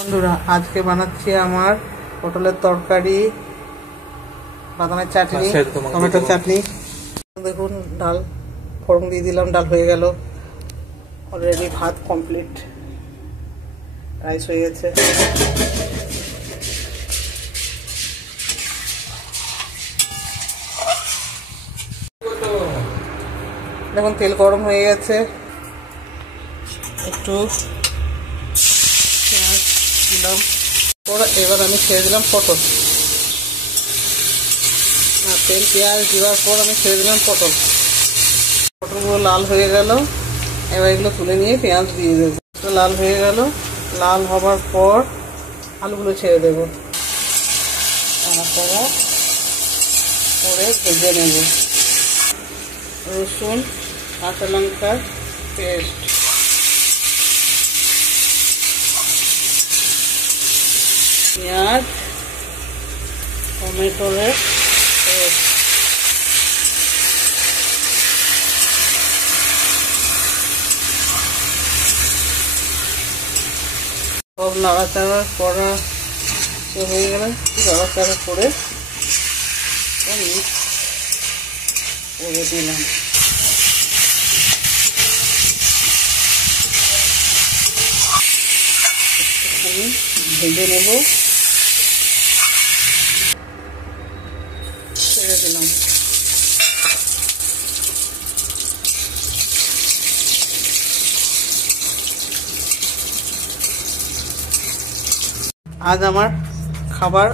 বন্ধুরা আজকে বানাচ্ছি আমার পটলের তরকারি, বাদামের চাটনি, টমেটোর চাটনি। দেখুন ডাল ফোড়ন দিয়ে দিলাম, ডাল হয়ে গেল অলরেডি। ভাত কমপ্লিট, রাইস হয়ে গেছে। দেখুন তেল গরম হয়ে গেছে, একটু পেঁয়াজ দিলাম। এবার আমি ছেড়ে দিলাম পটল। না, তেল পেঁয়াজ দেওয়ার পর আমি ছেড়ে দিলাম পটল। পটলগুলো লাল হয়ে গেল, এবার এগুলো তুলে নিয়ে পেঁয়াজ দিয়ে দেবো। লাল হয়ে গেল, লাল হবার পর আলুগুলো ছেড়ে দেবো। তারপরে করে ভেজে নেব। রসুন, কাঁচা লঙ্কার পেস্ট, পেঁয়াজ, টমেটোর পেস্ট, সব নাড়াচাড়া করা হয়ে গেলে নাড়াচাড়া করে করে দিলাম। একটুখানি ভেজে নেব, ছেড়ে দিলাম। আজ আমার খাবার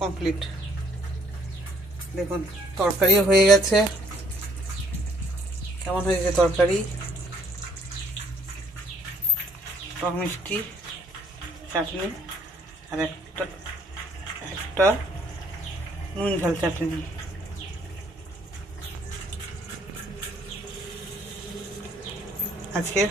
কমপ্লিট। দেখুন তরকারিও হয়ে গেছে। কেমন হয়েছে তরকারি? টক মিষ্টি চাটনি আর একটা নুন ঝাল চাটনি। আজকের